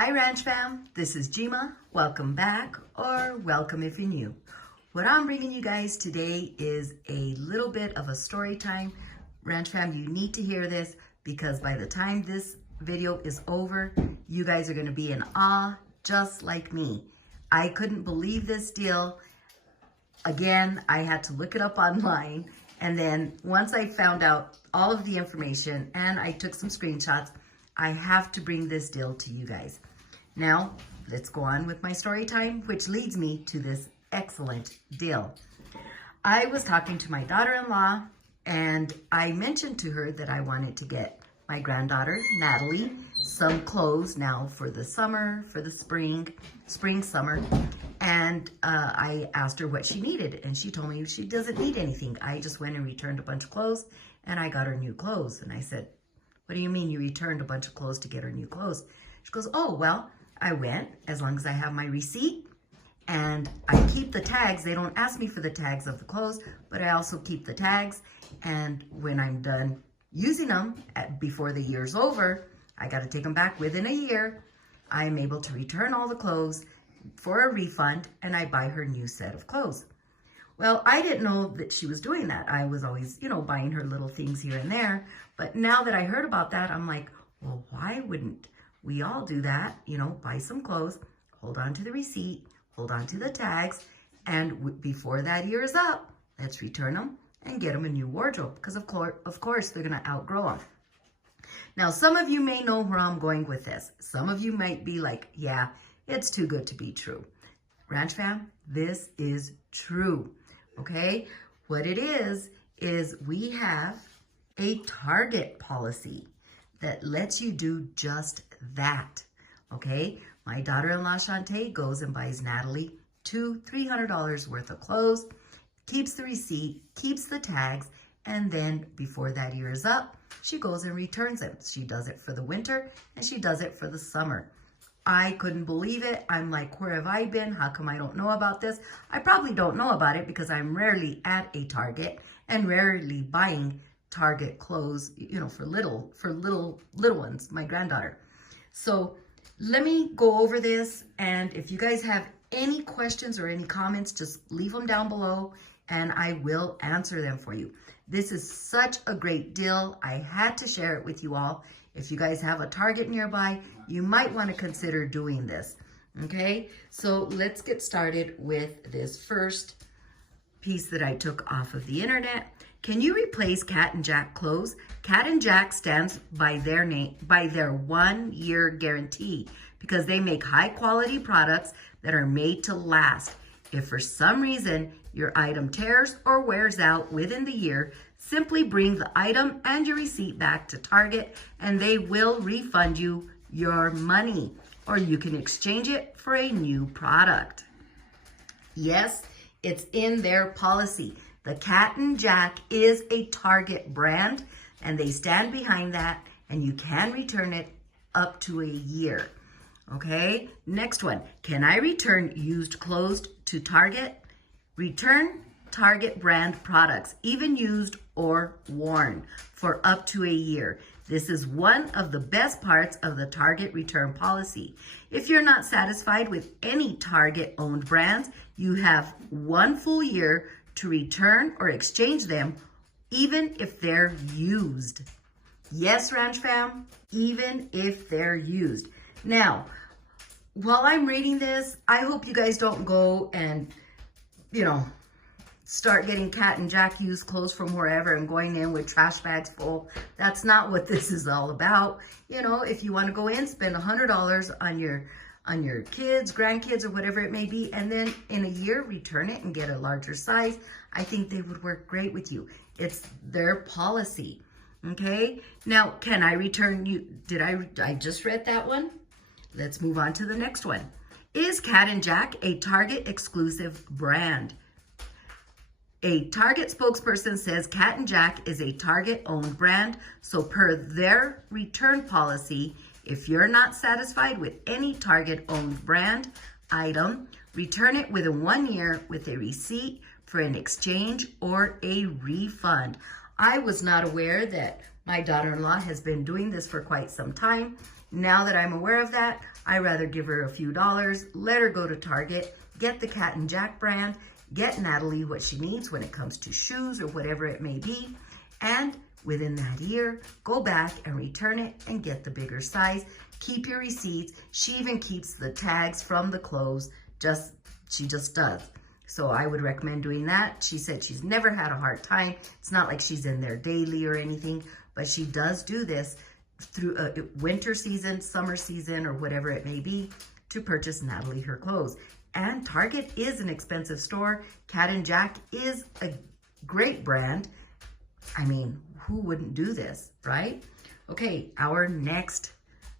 Hi Ranch Fam, this is Jima. Welcome back, or welcome if you're new. What I'm bringing you guys today is a little bit of a story time. Ranch Fam, you need to hear this because by the time this video is over, you guys are going to be in awe just like me. I couldn't believe this deal. Again, I had to look it up online, and then once I found out all of the information and I took some screenshots, I have to bring this deal to you guys. Now, let's go on with my story time, which leads me to this excellent deal. I was talking to my daughter-in-law, and I mentioned to her that I wanted to get my granddaughter, Natalie, some clothes now for the summer, for the spring, summer. And I asked her what she needed, and she told me she doesn't need anything. I just went and returned a bunch of clothes, and I got her new clothes. And I said, what do you mean you returned a bunch of clothes to get her new clothes? She goes, oh, well, I went as long as I have my receipt, and I keep the tags. They don't ask me for the tags of the clothes, but I also keep the tags. And when I'm done using them before the year's over, I got to take them back within a year. I'm able to return all the clothes for a refund, and I buy her new set of clothes. Well, I didn't know that she was doing that. I was always, buying her little things here and there. But now that I heard about that, I'm like, well, why wouldn't we all do that? Buy some clothes, hold on to the receipt, hold on to the tags, and before that year is up, let's return them and get them a new wardrobe, because of course they're going to outgrow them. Now, some of you may know where I'm going with this. Some of you might be like, yeah, it's too good to be true. Ranch Fam, this is true, okay? What it is we have a Target policy that lets you do just that, okay? My daughter-in-law, Shantae, goes and buys Natalie $300 worth of clothes, keeps the receipt, keeps the tags, and then before that year is up, she goes and returns them. She does it for the winter, and she does it for the summer. I couldn't believe it. I'm like, where have I been? How come I don't know about this? I probably don't know about it because I'm rarely at a Target and rarely buying Target clothes, for little ones, my granddaughter. So let me go over this, and if you guys have any questions or any comments, just leave them down below and I will answer them for you. This is such a great deal. I had to share it with you all. If you guys have a Target nearby, you might want to consider doing this. Okay, so let's get started with this first piece that I took off of the internet. Can you replace Cat and Jack clothes? Cat and Jack stands by their name, by their 1-year guarantee, because they make high quality products that are made to last. If for some reason your item tears or wears out within the year, simply bring the item and your receipt back to Target and they will refund you your money, or you can exchange it for a new product. Yes, it's in their policy. The Cat and Jack is a Target brand, and they stand behind that, and you can return it up to a year. Okay, next one. Can I return used clothes to Target? Return Target brand products, even used or worn, for up to a year. This is one of the best parts of the Target return policy. If you're not satisfied with any Target-owned brands, you have 1 full year to return or exchange them, even if they're used. Yes, Ranch Fam, even if they're used. Now, while I'm reading this, I hope you guys don't go and, start getting Cat and Jack used clothes from wherever and going in with trash bags full. That's not what this is all about. If you want to go in, spend $100 on your kids, grandkids, or whatever it may be, and then in a year, return it and get a larger size, I think they would work great with you. It's their policy, okay? Now, can I return you? I just read that one? Let's move on to the next one. Is Cat and Jack a Target exclusive brand? A Target spokesperson says Cat and Jack is a Target-owned brand, so per their return policy, if you're not satisfied with any Target-owned brand item, return it within 1 year with a receipt for an exchange or a refund. I was not aware that My daughter-in-law has been doing this for quite some time. Now that I'm aware of that, I rather give her a few dollars, let her go to Target, get the Cat and Jack brand, get Natalie what she needs when it comes to shoes or whatever it may be, and within that year, go back and return it and get the bigger size. Keep your receipts. She even keeps the tags from the clothes. She just does. So I would recommend doing that. She said she's never had a hard time. It's not like she's in there daily or anything, but she does do this through winter season, summer season, or whatever it may be, to purchase Natalie her clothes. And Target is an expensive store. Cat and Jack is a great brand. I mean, who wouldn't do this, right? Okay, our next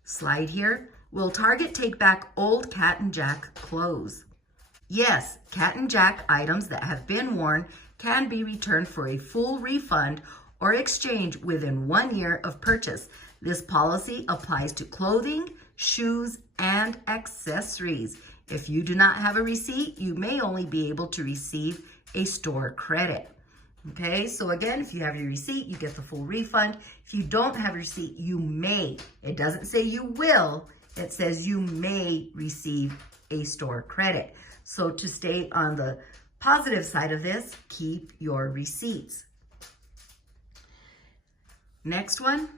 slide here. Will Target take back old Cat and Jack clothes? Yes, Cat and Jack items that have been worn can be returned for a full refund or exchange within 1 year of purchase. This policy applies to clothing, shoes, and accessories. If you do not have a receipt, you may only be able to receive a store credit. Okay, so again, if you have your receipt, you get the full refund. If you don't have a receipt, you may. It doesn't say you will, it says you may receive a store credit. So to stay on the positive side of this, keep your receipts. Next one.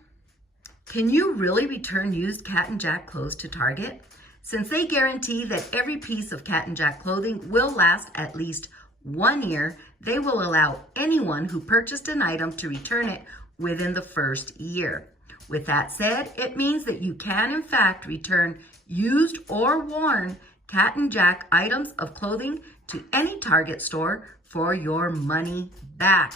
Can you really return used Cat and Jack clothes to Target? Since they guarantee that every piece of Cat and Jack clothing will last at least 1 year, they will allow anyone who purchased an item to return it within the first year. With that said, it means that you can in fact return used or worn Cat and Jack items of clothing to any Target store for your money back.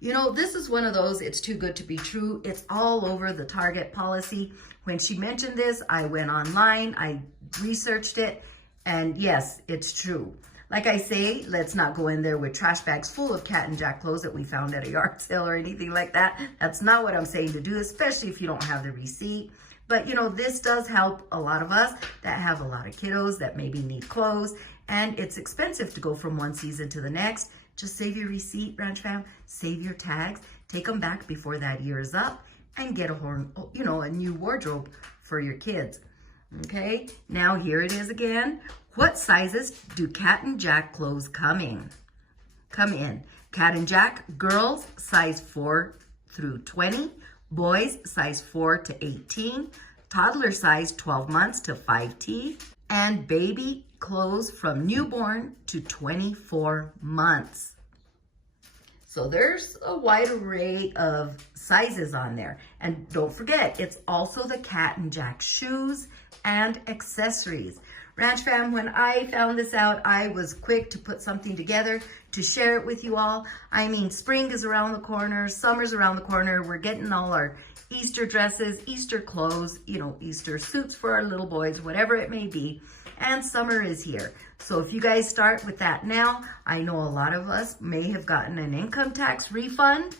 You know, this is one of those, it's too good to be true. It's all over the Target policy. When she mentioned this, I went online, I researched it, and yes, it's true. Like I say, let's not go in there with trash bags full of Cat and Jack clothes that we found at a yard sale or anything like that. That's not what I'm saying to do, especially if you don't have the receipt. But you know, this does help a lot of us that have a lot of kiddos that maybe need clothes, and it's expensive to go from one season to the next. Just save your receipt, Ranch Fam, save your tags, take them back before that year is up, and get a new wardrobe for your kids. Okay, now here it is again. What sizes do Cat and Jack clothes come in? Cat and Jack, girls, size 4 through 20. Boys, size 4 to 18. Toddler size 12 months to 5T. And baby clothes from newborn to 24 months. So there's a wide array of sizes on there. And don't forget, it's also the Cat and Jack shoes and accessories. Ranch Fam, when I found this out, I was quick to put something together to share it with you all. I mean, spring is around the corner, summer's around the corner. We're getting all our Easter dresses, Easter clothes, Easter suits for our little boys, whatever it may be. And summer is here. So if you guys start with that now, I know a lot of us may have gotten an income tax refund.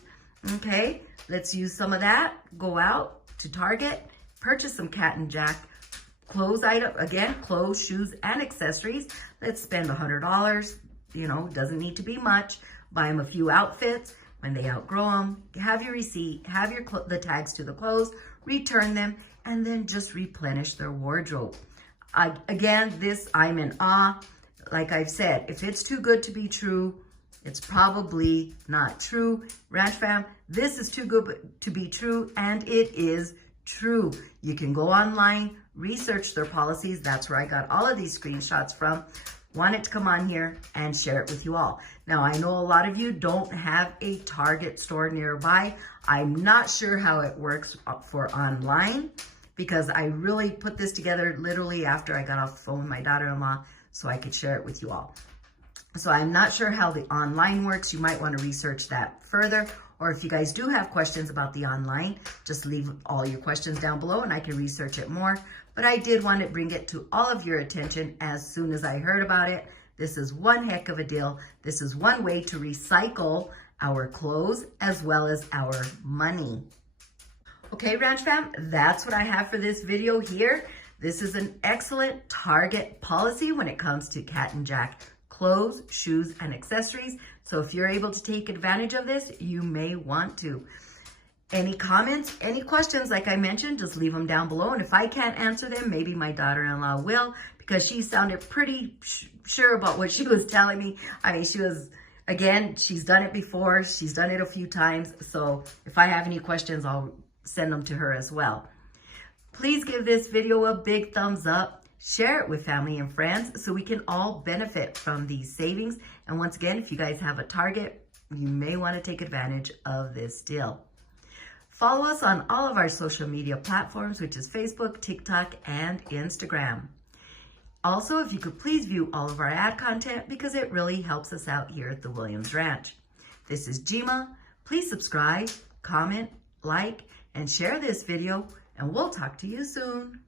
Okay, let's use some of that. Go out to Target, purchase some Cat and Jack clothes item, again, clothes, shoes, and accessories. Let's spend $100. Doesn't need to be much. Buy them a few outfits. When they outgrow them, have your receipt, have the tags to the clothes, return them, and then just replenish their wardrobe. Again, I'm in awe. Like I've said, if it's too good to be true, it's probably not true. Ranch Fam, this is too good to be true, and it is true. You can go online, research their policies. That's where I got all of these screenshots from. Wanted to come on here and share it with you all. Now, I know a lot of you don't have a Target store nearby. I'm not sure how it works for online, because I really put this together literally after I got off the phone with my daughter-in-law so I could share it with you all. So I'm not sure how the online works. You might want to research that further. Or if you guys do have questions about the online, just leave all your questions down below and I can research it more. But I did want to bring it to all of your attention as soon as I heard about it. This is one heck of a deal. This is one way to recycle our clothes as well as our money. Okay, Ranch Fam, that's what I have for this video here. This is an excellent Target policy when it comes to Cat and Jack clothes, shoes, and accessories. So if you're able to take advantage of this, you may want to. Any comments, any questions, like I mentioned, just leave them down below. And if I can't answer them, maybe my daughter-in-law will, because she sounded pretty sure about what she was telling me. I mean, she was, again, she's done it before. She's done it a few times. So if I have any questions, I'll send them to her as well. Please give this video a big thumbs up. Share it with family and friends so we can all benefit from these savings. And once again, if you guys have a Target, you may want to take advantage of this deal. Follow us on all of our social media platforms, which is Facebook, TikTok, and Instagram. Also, if you could please view all of our ad content because it really helps us out here at the Williams Ranch. This is Jima. Please subscribe, comment, like, and share this video, and we'll talk to you soon.